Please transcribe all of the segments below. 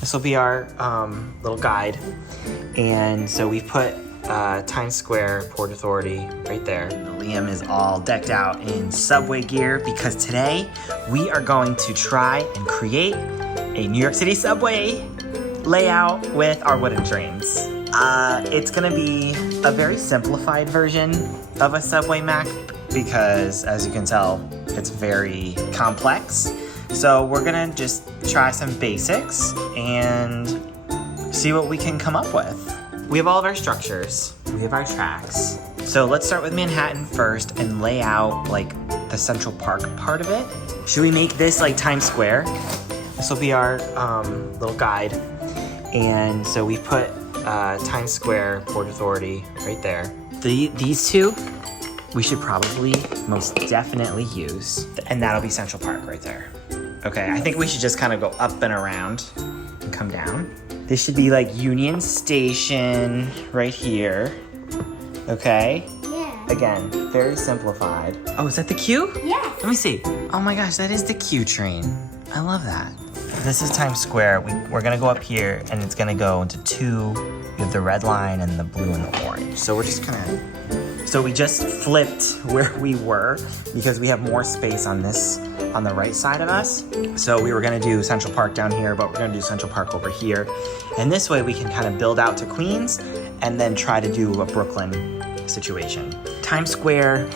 This will be our little guide. And so we've put Times Square Port Authority right there. Liam is all decked out in subway gear because today we are going to try and create a New York City subway layout with our wooden trains. It's gonna be a very simplified version of a subway map because, as you can tell, it's very complex. So we're gonna just try some basics and see what we can come up with. We have all of our structures, we have our tracks. So let's start with Manhattan first and lay out like the Central Park part of it. Should we make this like Times Square? This will be our little guide. And so we put Times Square Port Authority right there. These two, we should probably most definitely use. And that'll be Central Park right there. Okay, I think we should just kind of go up and around and come down. This should be like Union Station right here. Okay? Yeah. Again, very simplified. Oh, is that the Q? Yes. Let me see. Oh my gosh, that is the Q train. I love that. This is Times Square. We're gonna go up here and it's gonna go into two. You have the red line and the blue and the orange. So we're just so we just flipped where we were because we have more space on the right side of us. So we were gonna do Central Park down here, but we're gonna do Central Park over here. And this way we can kind of build out to Queens and then try to do a Brooklyn situation. Times Square,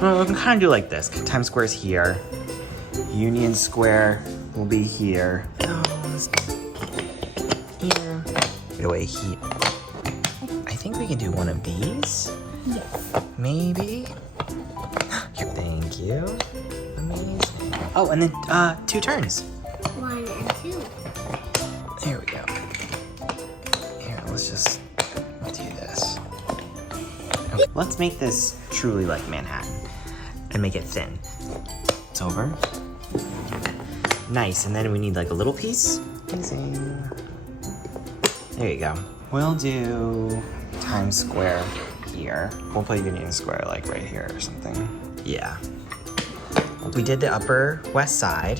well, we can kind of do like this. Times Square is here. Union Square will be here. Here. Right away here. I think we can do one of these. Yes. Maybe. Thank you. Amazing. Oh, and then two turns. 1 and 2. There we go. Here, let's just do this. Okay, let's make this truly like Manhattan and make it thin. It's over. Nice, and then we need like a little piece. Amazing. There you go. We'll do Times Square here. We'll put Union Square like right here or something. Yeah. We did the Upper West Side,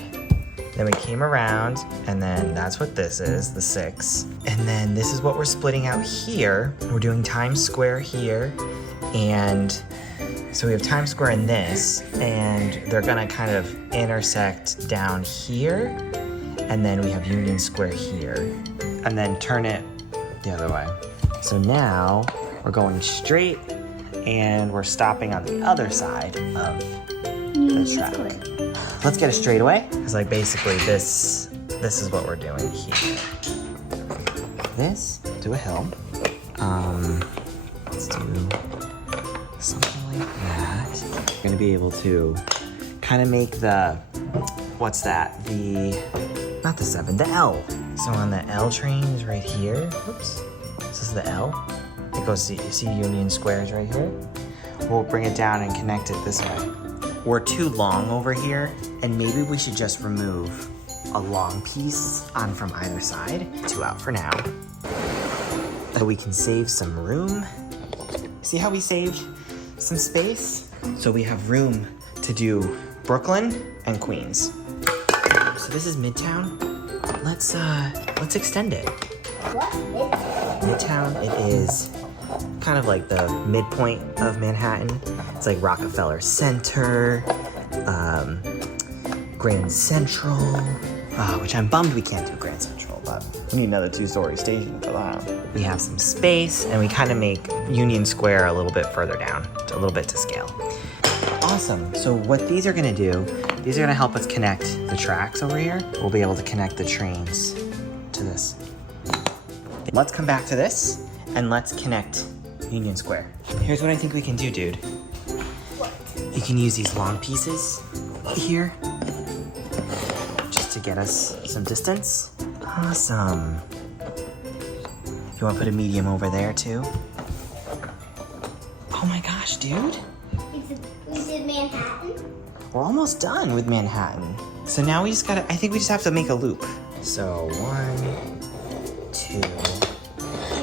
then we came around, and then that's what this is, the 6. And then this is what we're splitting out here. We're doing Times Square here, and so we have Times Square in this, and they're gonna kind of intersect down here, and then we have Union Square here, and then turn it the other way. So now we're going straight, and we're stopping on the other side of the track. Let's get a straightaway, because like basically this is what we're doing here. This, do a hill. Let's do something like that. We're gonna be able to kind of make the, what's that? Not the 7, the L. So on the L train is right here. Oops, this is the L. It goes, you see Union Square is right here? We'll bring it down and connect it this way. We're too long over here, and maybe we should just remove a long piece on from either side. 2 out for now. So we can save some room. See how we saved some space? So we have room to do Brooklyn and Queens. So this is Midtown. Let's extend it. What? Midtown, it is kind of like the midpoint of Manhattan. It's like Rockefeller Center, Grand Central, which I'm bummed we can't do Grand Central, but we need another 2-story station for that. We have some space, and we kind of make Union Square a little bit further down, a little bit to scale. Awesome, so what these are gonna do, these are gonna help us connect the tracks over here. We'll be able to connect the trains to this. Let's come back to this, and let's connect Union Square. Here's what I think we can do, dude. What? You can use these long pieces here just to get us some distance. Awesome. You want to put a medium over there too? Oh my gosh, dude. We did Manhattan? We're almost done with Manhattan. So now we just gotta, I think we just have to make a loop. So 1, 2.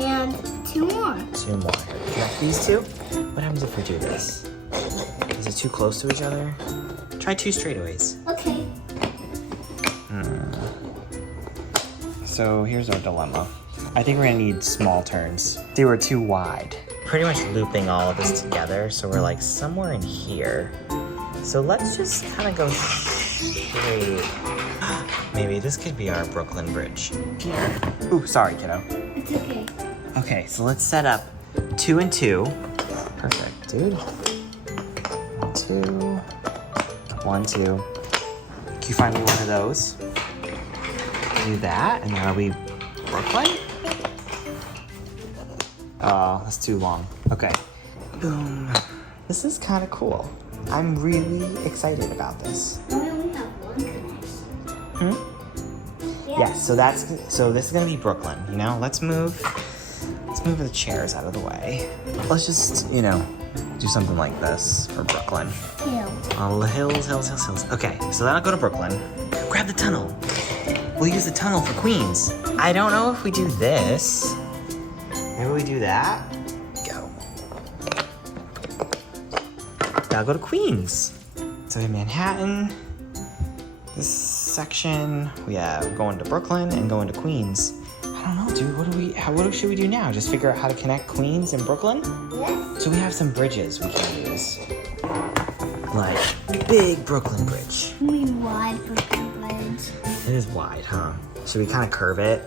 And 2 more. 2 more. You got these 2? What happens if we do this? Is it too close to each other? Try 2 straightaways. Okay. so here's our dilemma. I think we're gonna need small turns. They were too wide. Pretty much looping all of this together, so we're like somewhere in here. So let's just kind of go straight. Maybe this could be our Brooklyn Bridge. Here. Ooh, sorry, kiddo. It's okay. Okay, so let's set up 2 and 2. Perfect, dude. 1, 2. 1, 2. Can you find me one of those? Do that, and that'll be Brooklyn. Oh, that's too long. Okay. Boom. This is kind of cool. I'm really excited about this. We only have one connection. Yeah. Yes, so this is gonna be Brooklyn, you know? Let's move the chairs out of the way. Let's just, you know, do something like this for Brooklyn. Hill. All the hills. Okay, so that'll go to Brooklyn. Grab the tunnel. We'll use the tunnel for Queens. I don't know if we do this. Maybe we do that. Go. That'll go to Queens. So in Manhattan, this section, we have going to Brooklyn and going to Queens. I don't know, dude. What should we do now? Just figure out how to connect Queens and Brooklyn? Yes. So we have some bridges we can use. Like big Brooklyn Bridge. I mean wide Brooklyn Bridge. It is wide, huh? Should we kind of curve it?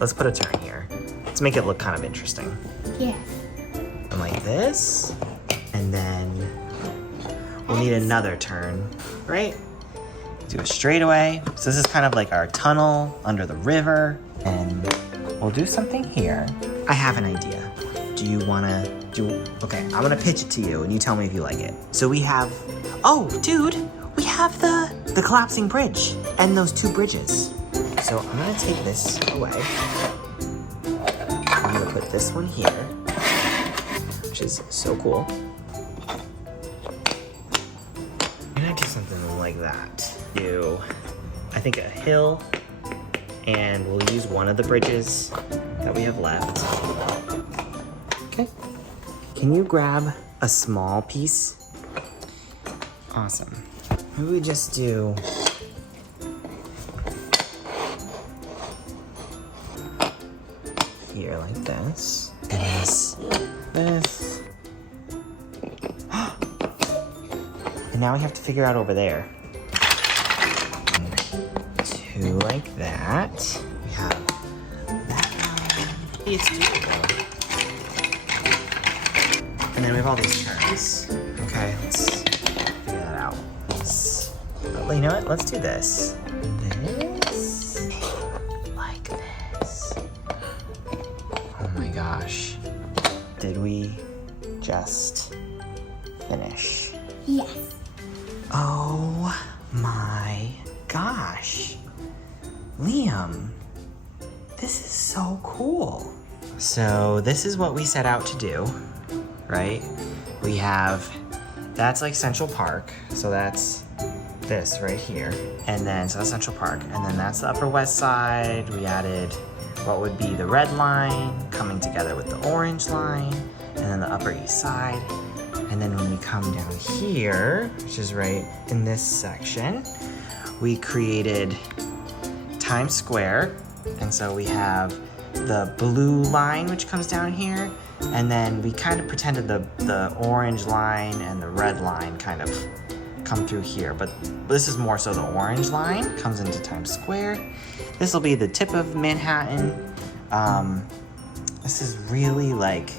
Let's put a turn here. Let's make it look kind of interesting. Yeah. And like this. And then we'll need another turn, right? Do a straightaway. So this is kind of like our tunnel under the river. And we'll do something here. I have an idea. Do you wanna okay, I'm gonna pitch it to you and you tell me if you like it. So we have, oh, dude, we have the collapsing bridge and those 2 bridges. So I'm gonna take this away. I'm gonna put this one here, which is so cool. I'm gonna do something like that. I think a hill, and we'll use one of the bridges that we have left. Okay. Can you grab a small piece? Awesome. Maybe we just do here like this, and this. And now we have to figure out over there. 2 like that. We have that one. It's doable. And then we have all these turns. Okay, let's figure that out. Well, you know what? Let's do this. This. Like this. Oh my gosh. Did we just finish? Yes. Oh my gosh. Liam, this is so cool. So this is what we set out to do, right? We have, that's like Central Park. So that's this right here. And then, so that's Central Park. And then that's the Upper West Side. We added what would be the red line coming together with the orange line. And then the Upper East Side. And then when we come down here, which is right in this section, we created Times Square. And so we have the blue line, which comes down here. And then we kind of pretended the orange line and the red line kind of come through here. But this is more so the orange line comes into Times Square. This will be the tip of Manhattan. This is really like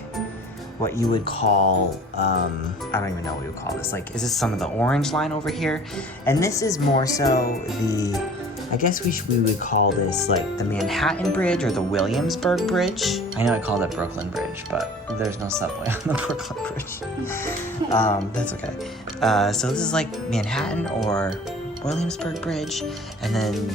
what you would call, I don't even know what you would call this. Like, is this some of the orange line over here? And this is more so the, I guess we would call this like the Manhattan Bridge or the Williamsburg Bridge. I know I called it Brooklyn Bridge, but there's no subway on the Brooklyn Bridge. That's okay. So this is like Manhattan or Williamsburg Bridge, and then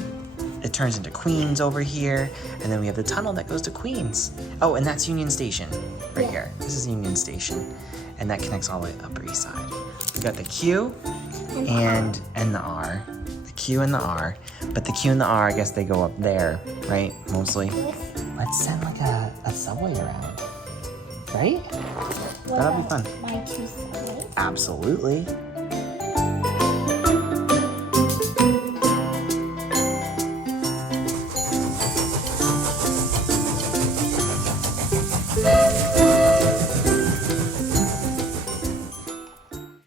it turns into Queens over here, and then we have the tunnel that goes to Queens. Oh, and that's Union Station right here. This is Union Station, and that connects all the way to Upper East Side. We got the Q and the R. The Q and the R, but the Q and the R, I guess they go up there, right? Mostly. Let's send like a subway around, right? That'll be fun. My 2 subways? Absolutely.